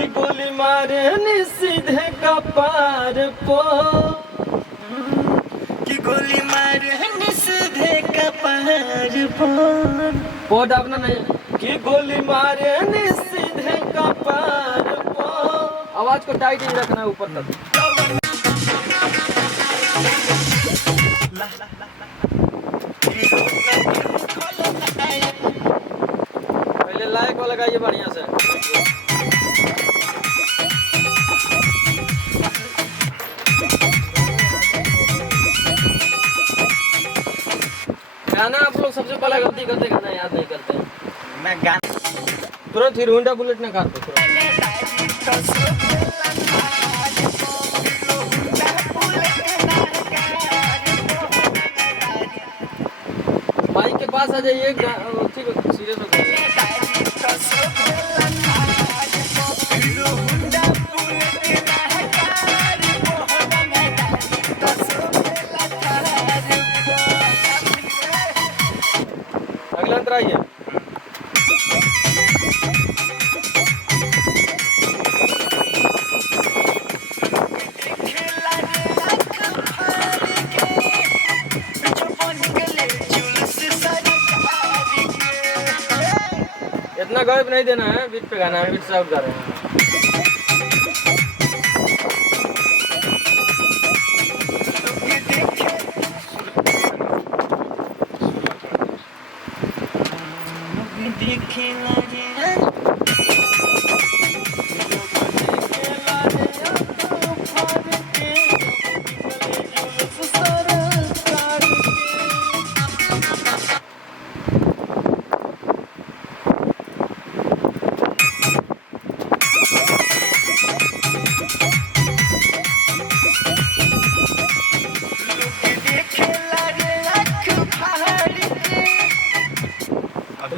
की गोली मारे नी सीधे कपार पो, की गोली मारे नी सीधे कपार पो। पोड अपना नहीं, की गोली मारे नी सीधे कपार पो। आवाज को टाइट ही रखना ऊपर तक। पहले लाइक को लगाइए बढ़िया से। गाना आप लोग सबसे पहले गलती करते, गाना याद नहीं करते हैं। मैं गाना तुरंत हीरो होंडा बुलेट ना काटते तुरंत। माइक के पास आ जाइए, ठीक है, सीरियस हो जाइए। अगला अंतर आइए। इतना गायब नहीं देना है, बीच पे गाना है, बीच से आउट गा रहे हैं।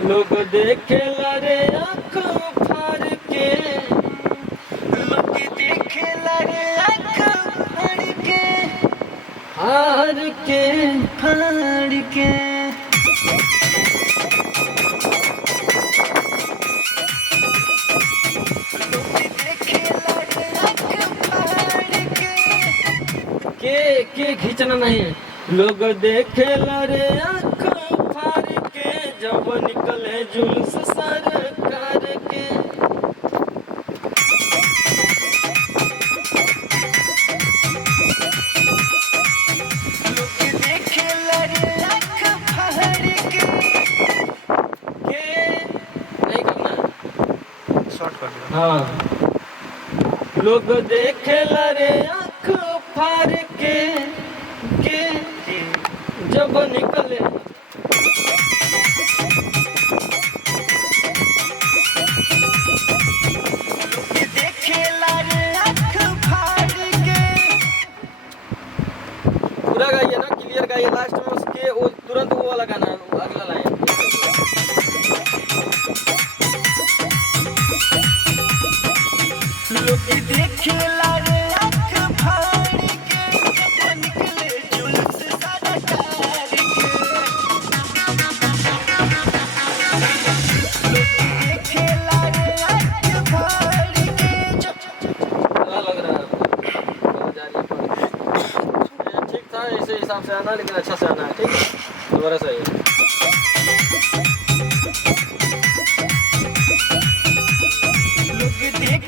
लोग देखेला रे आँख फाड़ के, लोग देखेला रे आँख फाड़ के, हार के फाड़ के। के खींचना नहीं। लोग देखेला रे आँख फाड़ के, जब निकले जुलूस सरकार के। लोग देखेला रे आँख फाड़ के। नहीं करना, शॉर्ट कर दिया। हाँ। लोग देखेला रे आँख फाड़ के जब निकले। देखेला रे आँख फाड़ के। पूरा गाइए ना, क्लियर गाइए। लास्ट में उसके वो तुरंत वो वाला गाना, अगला लाइन। लोग देखेला रे आँख फाड़ के, जब निकले जुलूस सरकार के। लोग देखेला रे आँख फाड़ के, लग रहा है बहुत जारी पर। ठीक था, इसे हिसाब से आना, लेकिन अच्छा से आना है। ठीक, दोबारा सही है। लोग देख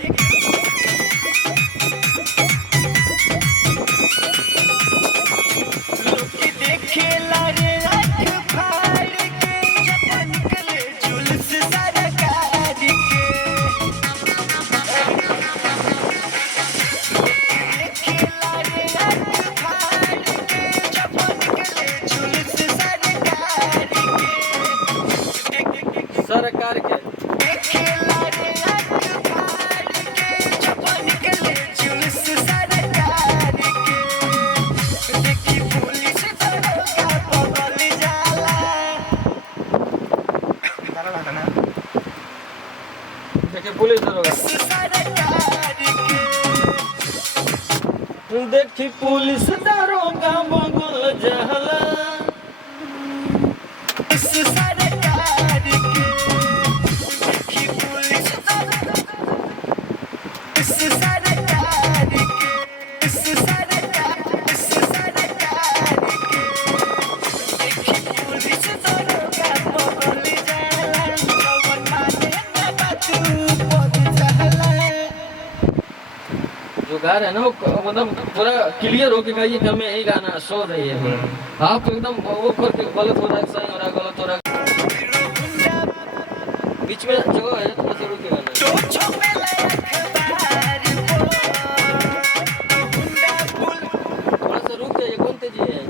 लोग देखेला रे आँख फाड़ के, जब निकले जुलूस सरकार के। देखेला रे आँख फाड़ के, जब निकले जुलूस सरकार के। सरकार के देखेला रे आँख फाड़ के, जब निकले जुलूस सरकार के। देखी पुलिस दरोगा बदल जाला। देखिए, पुलिस दरोगा। सरकार के। देखी पुलिस दरोगा बगल जहला। सरकार के। देखी पुलिस दरोगा गा रहे हैं ना वो मतलब पूरा क्लियर हो के गाइए कि हमें यही गाना सो रही है पूरा। आप एकदम वो करके गलत हो रहा है, सही हो रहा है, गलत हो रहा है, बीच में जगह है थोड़ा सा रुक के गाना। थोड़ा सा रुक जाइए, कौन तेजी है?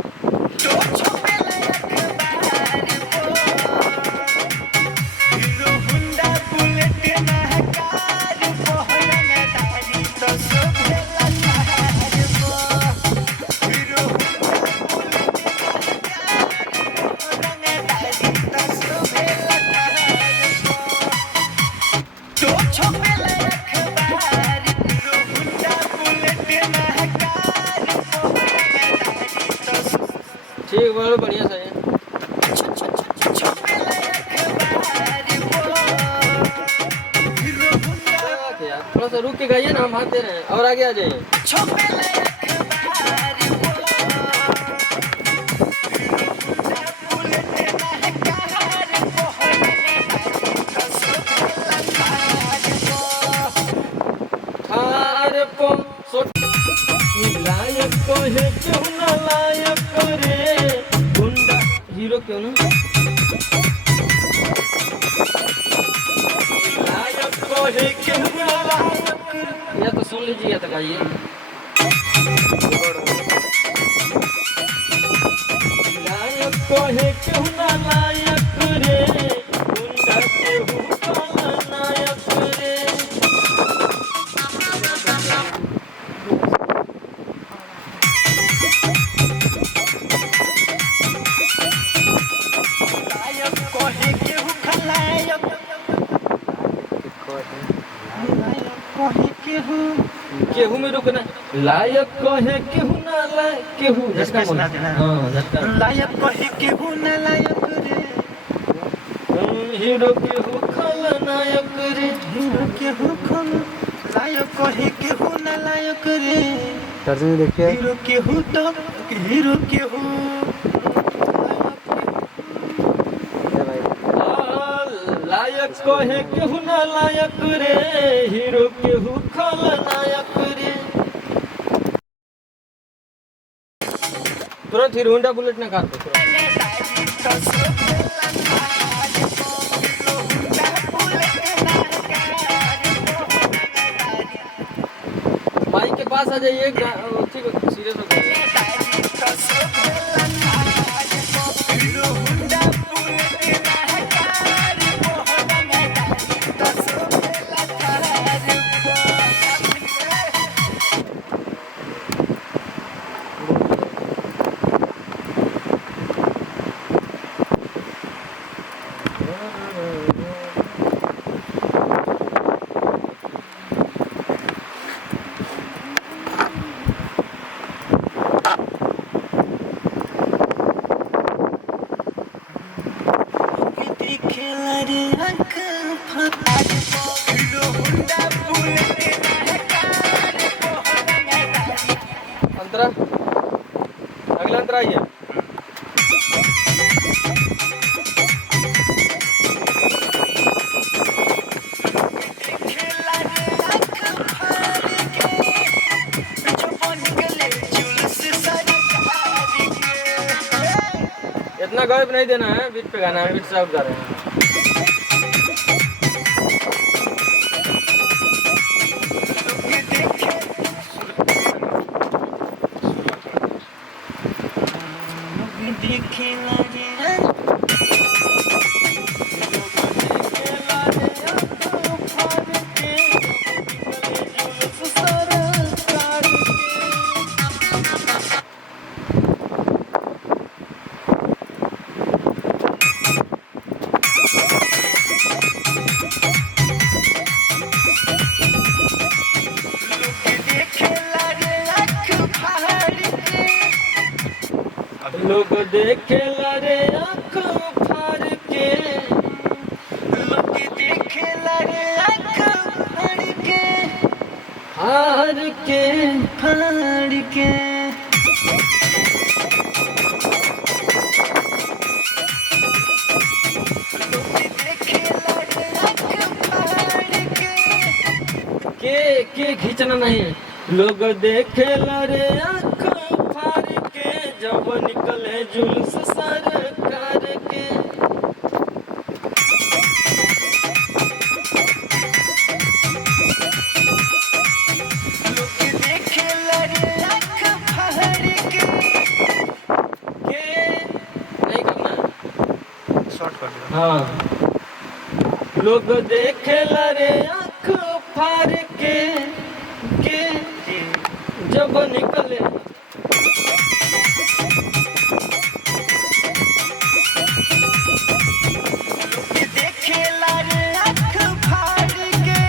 ठीक, बहुत बढ़िया सही है। क्या बात है यार, थोड़ा सा रुक के गाइए ना, हम हाथ दे रहे हैं और आगे आ जाइए। अरे पो लायक को है क्यों ना लायक रे गुंडा हीरो क्यों ना लायक को है क्यों ना लायक। या तो सुन लीजिए या तो गाइए। लायक को है क्यों ना लायक रे गुंडा केहू का नायक रे। केहू में रुकना, लायक कहे केहू ना लायक केहू झटका बोल। हां झटका। लायक कहे केहू न लायक रे, हीरो केहू खलनायक रे, हीरो केहू खल लायक कहे केहू न लायक रे, तर्जुमे देखिए। हीरो केहू तो हीरो केहू लायक कहे केहू ना लायक रे, हीरो केहू खलनायक रे। तुरंत हीरो होंडा बुलेट ना काट दो। माइक के पास आ जाइए, ठीक है, सीरियस हो गया। अंतरा अगला अंतरा आइए। इतना गायब नहीं देना है, बीच पे गाना है, बीच से आप गा रहे हैं। लोग देखे रे आँख फाड़ के, लोग देखे रे आँख फाड़ के, हार के फाड़ के के खींचना नहीं, लोग देखे रे आँख फाड़ के जब निकले जुलूस सरकार के। लोग देखेला रे आँख फाड़ के। नहीं करना, शॉर्ट कर दो। हाँ। लोग देखे रे आँख फाड़ के जब निकले। लोग देखेला रे आँख फाड़ के।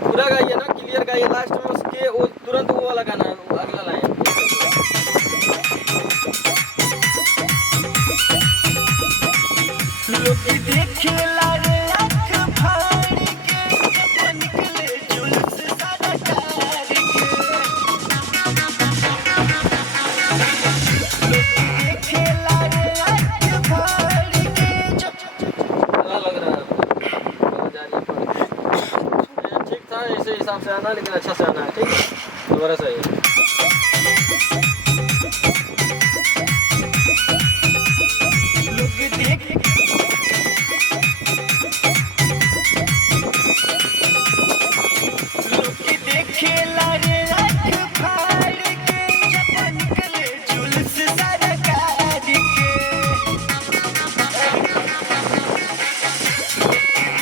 पूरा गाइए ना, क्लियर गाइए, लास्ट में उसके वो तुरंत वो वाला गाना, वो अगला लाइन। लोग देखेला रे आँख फाड़ के जब निकले जुलूस सरकार के। लोग देखेला रे आँख फाड़ के जब। पता लग रहा है बहुत जा रही है पढ़। ये ठीक था, इसी हिसाब से आना, लेकिन अच्छा से आना है, ठीक है, दोबारा सही है। लोग देख लोग देखेला रे आँख फाड़ के जब निकले जुलूस सरकार के।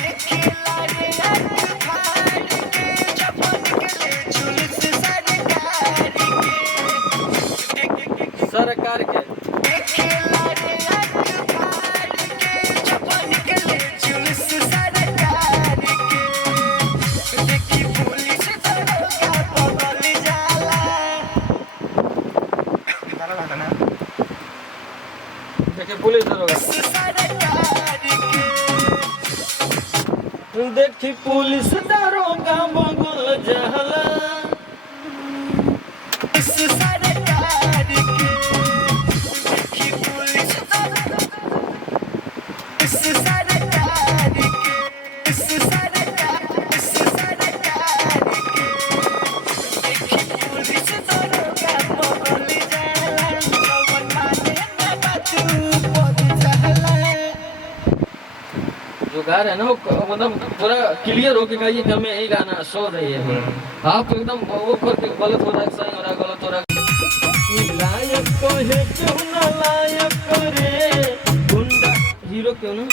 देखेला रे आँख फाड़ के जब निकले जुलूस सरकार के। सरकार के देखेला रे आँख फाड़ के जब निकले जुलूस सरकार के। देखी पुलिस दरोगा बगल जाला। देखिए पुलिस दरोगा, सरकार के। देखी पुलिस दरोगा बगल जहला। सरकार के। देखी पुलिस दरोगा सरकार के। सरकार के। देखी पुलिस दरोगा बगल जाला। जवन माने ना बात ऊपर जाला। जो गा रहे हैं ना वो मतलब पूरा क्लियर होके गाइए कि हमें यही गाना सो रही है। आप एकदम वो करके गलत हो रहा है, सही हो रहा है, गलत हो रहा है। लायक को है क्यों ना लायक रे गुंडा हीरो क्यों ना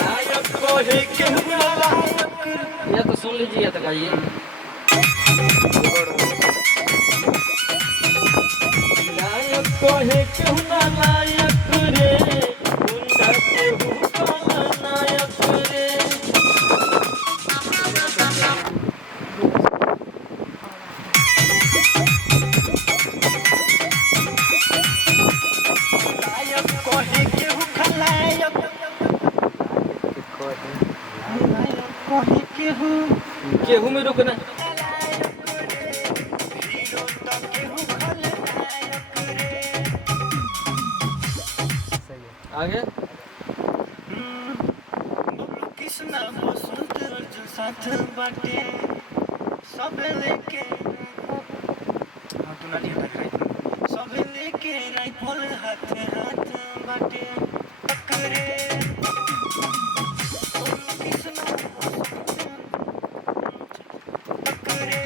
लायक को है क्यों ना लायक। या तो सुन लीजिए या तो गाइए। लायक को है क्यों ना लायक रे गुंडा केहू को ना नायक रे। लायक कहे केहू खलायक। लायक कहे केहू केहू में रुकना। हीरो तो केहू खलनायक रे। आगे बबलू कृष्णा बसंत अर्जुन साथ बाटे सब लेके। सब लेके राइफल हाथ हाथ बाटे पकड़े। बबलू कृष्णा पकड़े।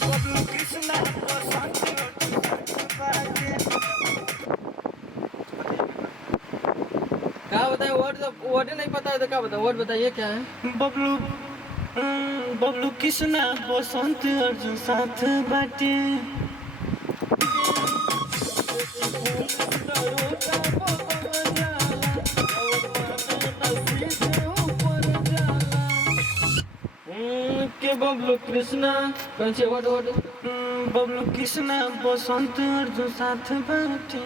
बबलू कृष्णा बसंत अर्जुन साथ बाटे। क्या बताए वर्ड नहीं पता है तो क्या बताए, वर्ड बताइए क्या है। बबलू कृष्णा बसंत अर्जुन साथ बाटे। के बबलू कृष्णा कौन से वर्ड वर्ड। बबलू कृष्णा बसंत अर्जुन साथ बाटे।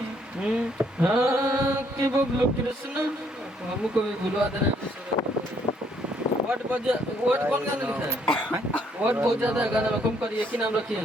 हाँ के बबलू कृष्णा हमको भी भुलवा देना। वर्ड कौन गाना लिखा है। वर्ड बहुत ज्यादा है गाना में, कम करिए। कि नाम रखिए।